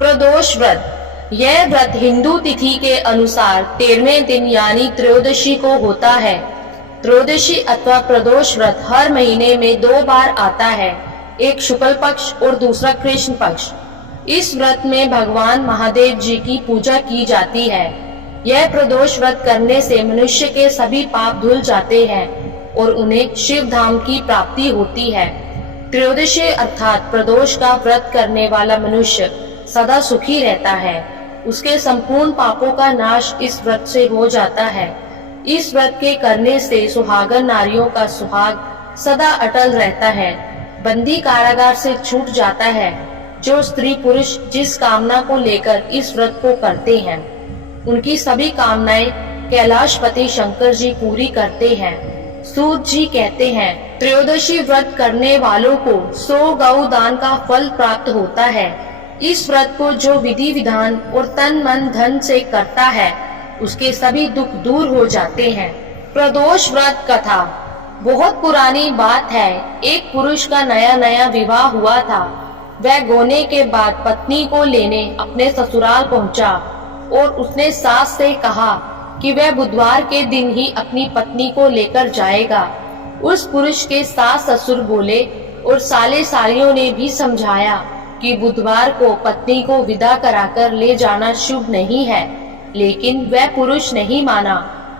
प्रदोष व्रत। यह व्रत हिंदू तिथि के अनुसार 13वें दिन यानी त्रयोदशी को होता है। त्रयोदशी अथवा प्रदोष व्रत हर महीने में 2 बार आता है, एक शुक्ल पक्ष और दूसरा कृष्ण पक्ष। इस व्रत में भगवान महादेव जी की पूजा की जाती है। यह प्रदोष व्रत करने से मनुष्य के सभी पाप धुल जाते हैं और उन्हें शिव धाम की प्राप्ति होती है। त्रयोदशी अर्थात प्रदोष का व्रत करने वाला मनुष्य सदा सुखी रहता है। उसके संपूर्ण पापों का नाश इस व्रत से हो जाता है। इस व्रत के करने से सुहागन नारियों का सुहाग सदा अटल रहता है। बंदी कारागार से छूट जाता है। जो स्त्री पुरुष जिस कामना को लेकर इस व्रत को करते हैं, उनकी सभी कामनाएं कैलाशपति शंकर जी पूरी करते हैं। सूत जी कहते हैं, त्रयोदशी व्रत करने वालों को 100 गौ दान का फल प्राप्त होता है। इस व्रत को जो विधि विधान और तन मन धन से करता है, उसके सभी दुख दूर हो जाते हैं। प्रदोष व्रत कथा। बहुत पुरानी बात है। एक पुरुष का नया नया विवाह हुआ था। वह गोने के बाद पत्नी को लेने अपने ससुराल पहुंचा और उसने सास से कहा कि वह बुधवार के दिन ही अपनी पत्नी को लेकर जाएगा। उस पुरुष के सास ससुर बोले और साले सालियों ने भी समझाया कि बुधवार को पत्नी को विदा कराकर ले जाना शुभ नहीं है, लेकिन वह पुरुष नहीं माना।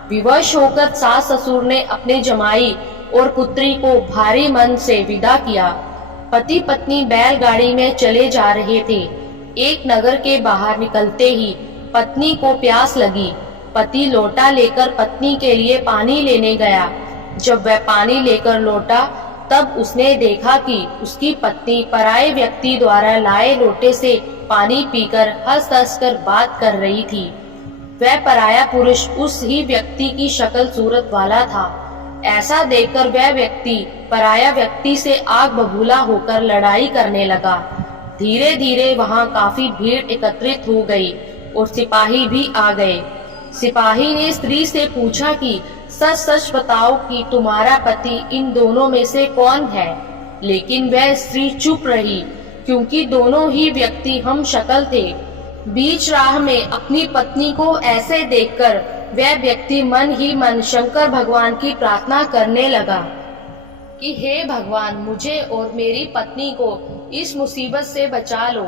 विवश होकर सास ससुर ने अपने जमाई और पुत्री को भारी मन से विदा किया। पति पत्नी बैलगाड़ी में चले जा रहे थे। एक नगर के बाहर निकलते ही पत्नी को प्यास लगी। पति लोटा लेकर पत्नी के लिए पानी लेने गया। जब वह पानी लेकर लौटा, तब उसने देखा कि उसकी पत्नी पराये व्यक्ति द्वारा लाए लोटे से पानी पीकर हंस हंस कर बात कर रही थी। वह पराया पुरुष उस ही व्यक्ति की शक्ल सूरत वाला था। ऐसा देखकर वह व्यक्ति पराया व्यक्ति से आग बबूला होकर लड़ाई करने लगा। धीरे धीरे वहां काफी भीड़ एकत्रित हो गई और सिपाही भी आ गए। सिपाही ने स्त्री से पूछा कि सच सच बताओ कि तुम्हारा पति इन दोनों में से कौन है। लेकिन वह स्त्री चुप रही, क्योंकि दोनों ही व्यक्ति हम शक्ल थे। बीच राह में अपनी पत्नी को ऐसे देखकर वह व्यक्ति मन ही मन शंकर भगवान की प्रार्थना करने लगा कि हे भगवान, मुझे और मेरी पत्नी को इस मुसीबत से बचा लो।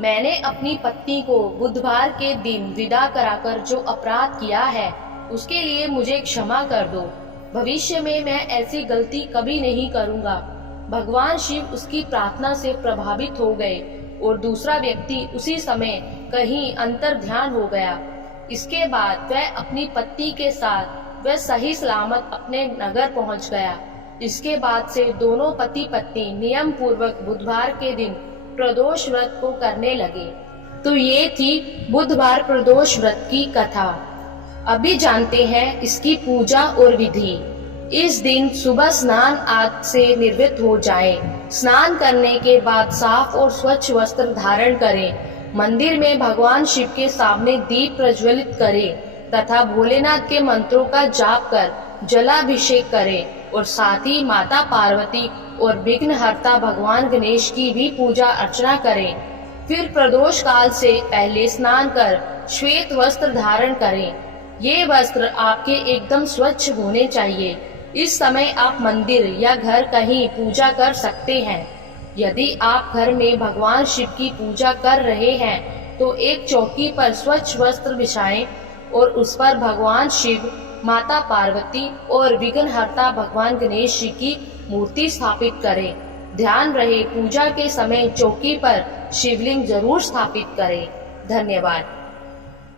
मैंने अपनी पत्नी को बुधवार के दिन विदा कराकर जो अपराध किया है, उसके लिए मुझे क्षमा कर दो। भविष्य में मैं ऐसी गलती कभी नहीं करूंगा। भगवान शिव उसकी प्रार्थना से प्रभावित हो गए और दूसरा व्यक्ति उसी समय कहीं अंतर ध्यान हो गया। इसके बाद वह अपनी पत्नी के साथ वह सही सलामत अपने नगर पहुंच गया। इसके बाद से दोनों पति पत्नी नियम पूर्वक बुधवार के दिन प्रदोष व्रत को करने लगे। तो ये थी बुधवार प्रदोष व्रत की कथा। अभी जानते हैं इसकी पूजा और विधि। इस दिन सुबह स्नान आदि से निवृत्त हो जाएं। स्नान करने के बाद साफ और स्वच्छ वस्त्र धारण करें। मंदिर में भगवान शिव के सामने दीप प्रज्वलित करें तथा भोलेनाथ के मंत्रों का जाप कर जलाभिषेक करें और साथ ही माता पार्वती और विघ्नहर्ता भगवान गणेश की भी पूजा अर्चना करें। फिर प्रदोष काल से पहले स्नान कर श्वेत वस्त्र धारण करें। ये वस्त्र आपके एकदम स्वच्छ होने चाहिए। इस समय आप मंदिर या घर कहीं पूजा कर सकते हैं। यदि आप घर में भगवान शिव की पूजा कर रहे हैं तो एक चौकी पर स्वच्छ वस्त्र बिछाएं और उस पर भगवान शिव, माता पार्वती और विघ्नहर्ता भगवान गणेश जी की मूर्ति स्थापित करें। ध्यान रहे, पूजा के समय चौकी पर शिवलिंग जरूर स्थापित करें। धन्यवाद।